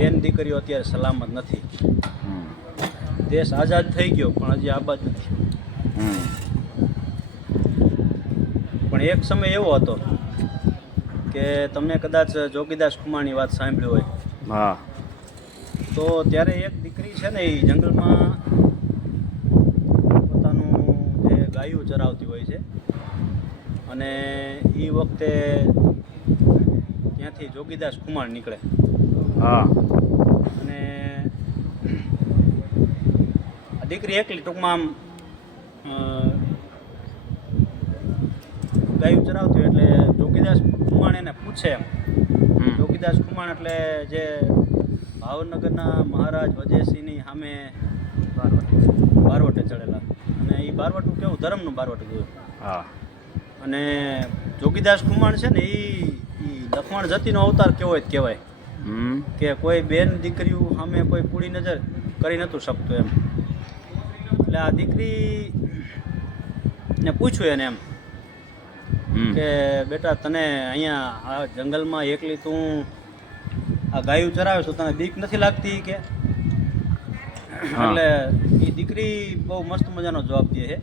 બેન દીકરીઓ અત્યારે સલામત નથી. દેશ આઝાદ થઈ ગયો પણ હજી આબાદ નથી. પણ એક સમય એવો હતો કે તમને કદાચ જોગીદાસ કુમારની વાત સાંભળી હોય. હા. તો ત્યારે એક દીકરી છે ને એ જંગલમાં પોતાનું જે ગાયું ચરાવતી હોય છે અને એ વખતે ત્યાંથી જોગીદાસ કુમાર નીકળે. હા. અને આ દીકરી એકલી ટૂંકમાં આમ ગાયું ચરાવતી હોય એટલે જોગીદાસ કુમાર એને પૂછે એમ. જોગીદાસ કુમાર એટલે જે ભાવનગરના મહારાજ વજયસિંહની સામે બારવટે ચડેલા અને એ બારવટું કેવું ધર્મનું બારવટું જોયું. હા. અને જોગીદાસ કુમાર છે ને એ લક્ષ્મણ જતીનો અવતાર કેવો હોય કહેવાય કે કોઈ બેન દીકરીઓ સામે કોઈ કુડી નજર કરી નહોતું શકતું એમ. એટલે આ દીકરીને પૂછ્યું એને એમ કે બેટા તને અહીંયા આ જંગલમાં એકલી તું આ ગાયું ચરાવે છો તને બીક નથી લાગતી કે? એટલે એ દીકરી બહુ મસ્ત મજાનો જવાબ દે છે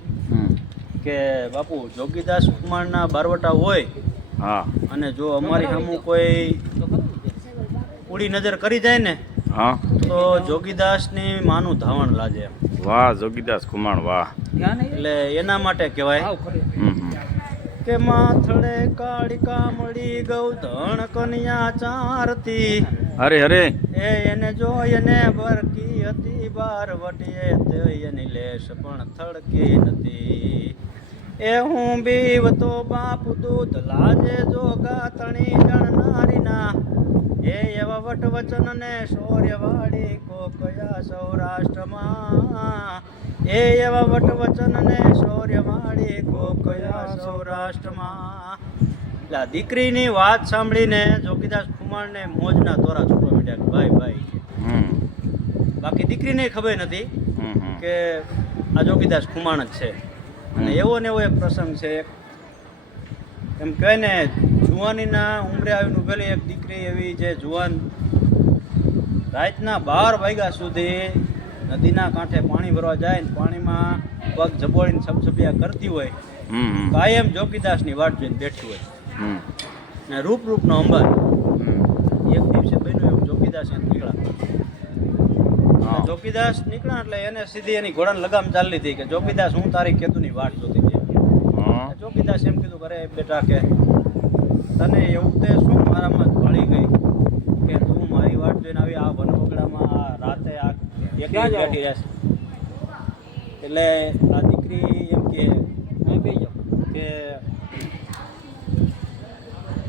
કે બાપુ જોગીદાસ કુમારના બારવટા હોય અને જો અમારી સામે કોઈ કુડી નજર કરી જાય ને તો જોગીદાસની માનું ધાવણ લાગે. વાહ જોગીદાસ કુમાર વાહ. એટલે એના માટે કહેવાય કે માથડે કાળી કામળી ગૌધણ કન્યા ચારતી. અરે અરે એ એને જોઈને બરકી હતી બારવટીએ તે એની લેશ પણ થડકી નથી. એ હું બીવતો બાપ દૂધ લાજે જોગા તણી જણનારીના એ એવા વટ વચન ને શૌર્યવાળી કોકયા સૌરાષ્ટ્રમાં. એ એવા વટ વચન ને શૌર્યવાળી કોકયા સૌરાષ્ટ્રમાં. એટલે આ દીકરીની વાત સાંભળીને જોગીદાસ કુમારને મોજના દોરા છૂટવા માંડ્યા. ભાઈ ભાઈ બાકી દીકરીને ખબર નથી કે આ જોગીદાસ કુમાર જ છે. અને એવો ને એવો એક પ્રસંગ છે એમ કહેવાય ને જુવાનીના ઉંમરે આવીને ઉભેલી એક દીકરી એવી જે જુવાન રાતના 12 વાગ્યા સુધી નદીના કાંઠે પાણી ભરવા જાય ને પાણીમાં પગ જબોળીને છપછપિયા કરતી હોય કાયમ જોગીદાસની વાટ જોઈને બેઠી હોય ને રૂપનો અંબાર. એક દિવસે બન્યું એવું જોગીદાસ નીકળ્યા. જોગીદાસ નીકળ્યા એટલે એને સીધી એની ઘોડાને લગામ ચાલી હતી કે જોગીદાસ હું તારી કેતુની વાટ જોતી હતી. જોગીદાસ એમ કીધું કરે બેટા કે તને એવું તે શું મારામાં ભળી ગઈ કે તું મારી વાટ જોઈને આવી આ વનવગડામાં આ રાતે આ એકલી બેઠી રહેશે. એટલે આ દીકરી એમ કે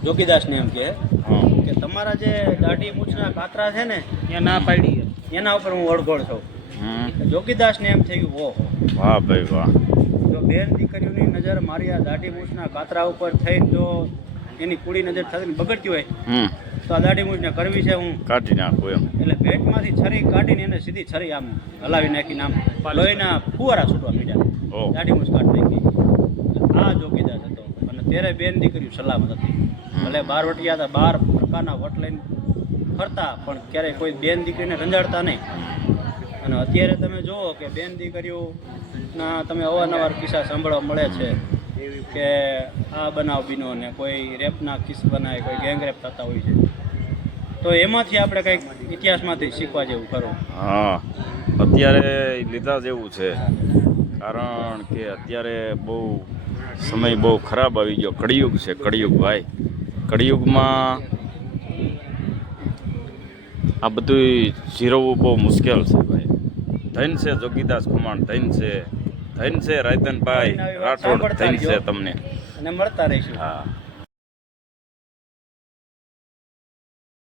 જોગીદાસને એમ કે તમારા જે દાઢી મૂછના કાતરા છે ને એ ના પાડી એના ઉપર હું વળઘોળ છું. જોગીદાસને એમ થઈ ગયું ઓહો વાહ ભાઈ વાહ. જો બેન દીકરીઓની નજર મારી આ દાઢી મૂછના કાતરા ઉપર થઈને જો એની કુડી નજર થઈને બગડતી હોય તો આ દાઢી મૂછને કરવી છે હું કાઢી નાખું એમ. એટલે પેટમાંથી છરી કાઢીને એને સીધી છરી આમ હલાવી નાખીને આમ લોહીના ફુવારા છૂટવા મીડ્યા. દાઢી મૂછ કાઢી નાખી. આ જોગીદાસ હતો અને ત્યારે બેન દીકરીઓ સલામત હતી. ભલે બારવટિયા હતા 12 પ્રકારના વટ લઈને ફરતા પણ ક્યારેય કોઈ બેન દીકરીને રંજાડતા નહીં. અને અત્યારે તમે જુઓ કે બેન દીકરીઓના તમે અવારનવાર કિસ્સા સાંભળવા મળે છે કે આ બનાવ બીનો ને કોઈ રેપના કિસ્સા બનાવે કોઈ ગેંગરેપ થતા હોય છે. તો એમાંથી આપણે કંઈક ઇતિહાસમાંથી શીખવા જેવું ખરું. હા અત્યારે લીધા જેવું છે કારણ કે અત્યારે બહુ સમય બહુ ખરાબ આવી ગયો. કળિયુગ છે કળિયુગ ભાઈ. કળિયુગમાં આ બધું જીરવવું બહુ મુશ્કેલ છે ભાઈ. ધન છે જોગીદાસ કુમાર, ધન છે રાયધનભાઈ રાઠોડ, ધન છે તમને અને મળતા રહીશું. હા.